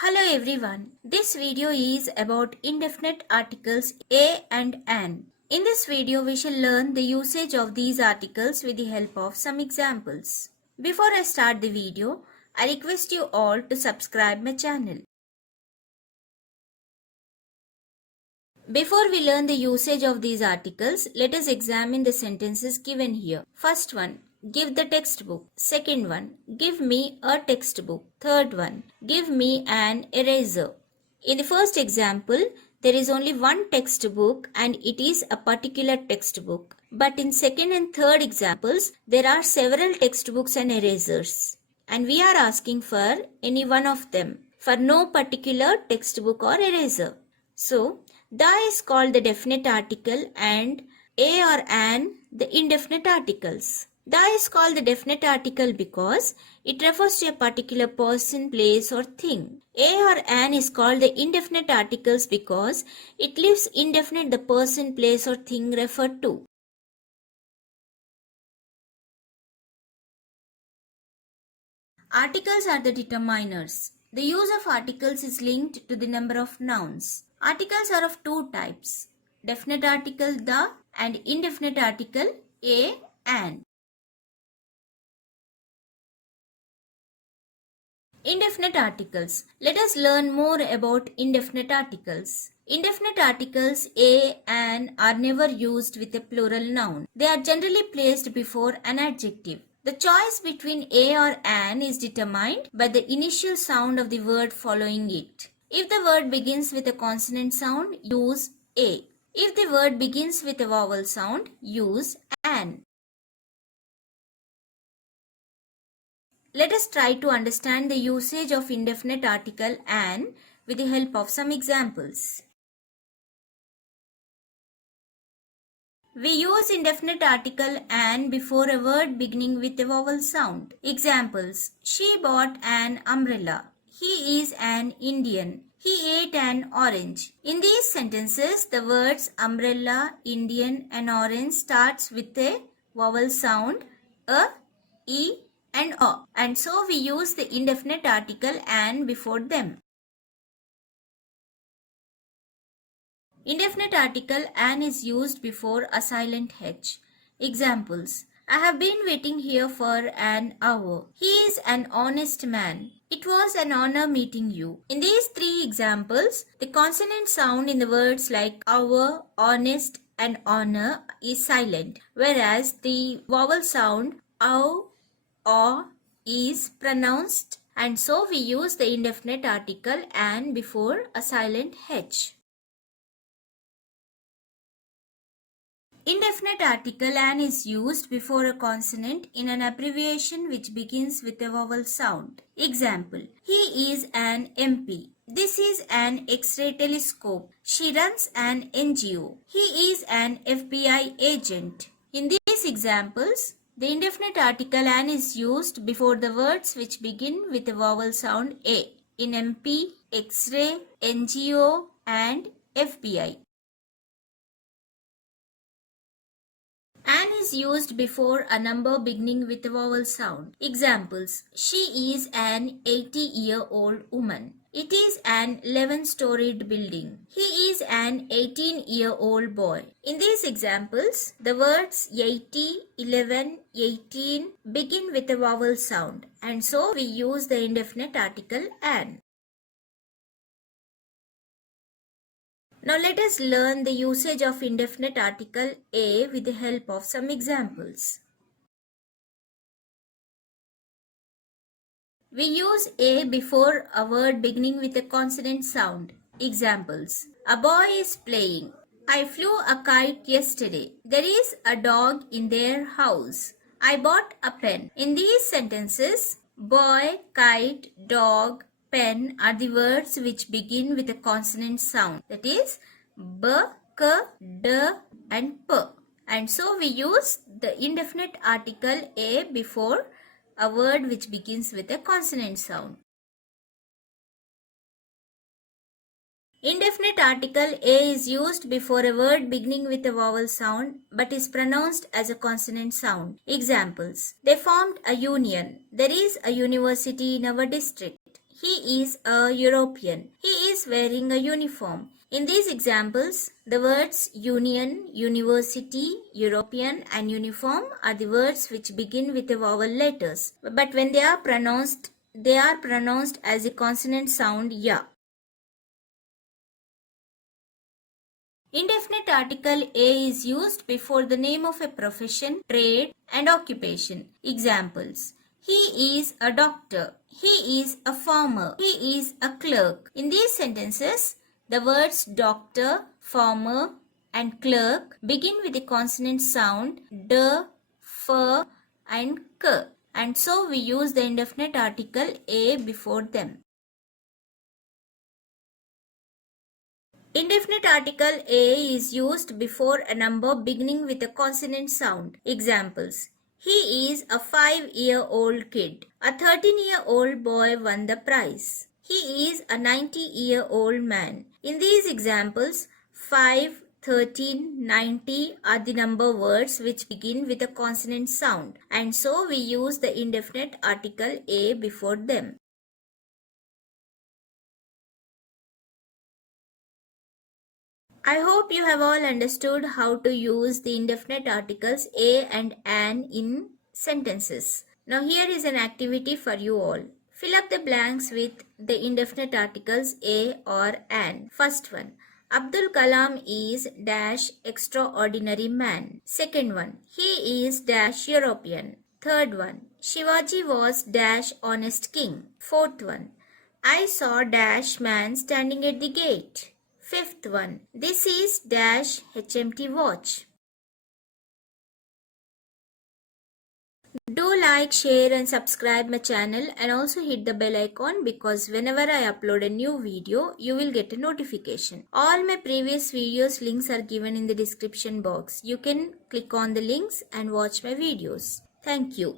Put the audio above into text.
Hello everyone. This video is about indefinite articles a and an. In this video, we shall learn the usage of these articles with the help of some examples. Before I start the video, I request you all to subscribe my channel. Before we learn the usage of these articles, let us examine the sentences given here. First one, give the textbook. Second one, give me a textbook. Third one, give me an eraser. In the first example, there is only one textbook and it is a particular textbook. But in second and third examples, there are several textbooks and erasers. And we are asking for any one of them, for no particular textbook or eraser. So, the is called the definite article and a or an the indefinite articles. The is called the definite article because it refers to a particular person, place or thing. A or an is called the indefinite articles because it leaves indefinite the person, place or thing referred to. Articles are the determiners. The use of articles is linked to the number of nouns. Articles are of two types, definite article the and indefinite article a, an. Indefinite articles. Let us learn more about indefinite articles. Indefinite articles a, an are never used with a plural noun. They are generally placed before an adjective. The choice between a or an is determined by the initial sound of the word following it. If the word begins with a consonant sound, use a. If the word begins with a vowel sound, use an. Let us try to understand the usage of indefinite article an with the help of some examples. We use indefinite article an before a word beginning with a vowel sound. Examples: she bought an umbrella. He is an Indian. He ate an orange. In these sentences, the words umbrella, Indian and orange starts with a vowel sound a, e and o. And so we use the indefinite article an before them. Indefinite article an is used before a silent H. Examples: I have been waiting here for an hour. He is an honest man. It was an honor meeting you. In these three examples, the consonant sound in the words like hour, honest and honor is silent, whereas the vowel sound ow, or is pronounced, and so we use the indefinite article an before a silent H. Indefinite article an is used before a consonant in an abbreviation which begins with a vowel sound. Example: he is an MP. This is an X-ray telescope. She runs an NGO. He is an FBI agent. In these examples, the indefinite article an is used before the words which begin with a vowel sound a in MP, X-ray, NGO and FBI. An is used before a number beginning with a vowel sound. Examples: she is an 80-year-old woman. It is an 11-storied building. He is an 18-year-old boy. In these examples, the words 80, 11, 18 begin with a vowel sound, and so we use the indefinite article an. Now let us learn the usage of indefinite article a with the help of some examples. We use a before a word beginning with a consonant sound. Examples: a boy is playing. I flew a kite yesterday. There is a dog in their house. I bought a pen. In these sentences, boy, kite, dog, pen are the words which begin with a consonant sound, that is b, k, d and p. And so we use the indefinite article a before a word which begins with a consonant sound. Indefinite article a is used before a word beginning with a vowel sound but is pronounced as a consonant sound. Examples: they formed a union. There is a university in our district. He is a European. He is wearing a uniform. In these examples, the words union, university, European and uniform are the words which begin with the vowel letters. But when they are pronounced as a consonant sound ya. Indefinite article a is used before the name of a profession, trade and occupation. Examples: he is a doctor. He is a farmer. He is a clerk. In these sentences, the words doctor, farmer and clerk begin with the consonant sound d, f and k, and so we use the indefinite article a before them. Indefinite article a is used before a number beginning with a consonant sound. Examples: he is a 5-year-old kid. A 13-year-old boy won the prize. He is a 90-year-old man. In these examples, 5, 13, 90 are the number words which begin with a consonant sound, and so we use the indefinite article a before them. I hope you have all understood how to use the indefinite articles a and an in sentences. Now here is an activity for you all. Fill up the blanks with the indefinite articles a or an. First one, Abdul Kalam is dash extraordinary man. Second one, he is dash European. Third one, Shivaji was dash honest king. Fourth one, I saw dash man standing at the gate. Fifth one, this is dash HMT watch. Do like, share and subscribe my channel and also hit the bell icon, because whenever I upload a new video, you will get a notification. All my previous videos links are given in the description box. You can click on the links and watch my videos. Thank you.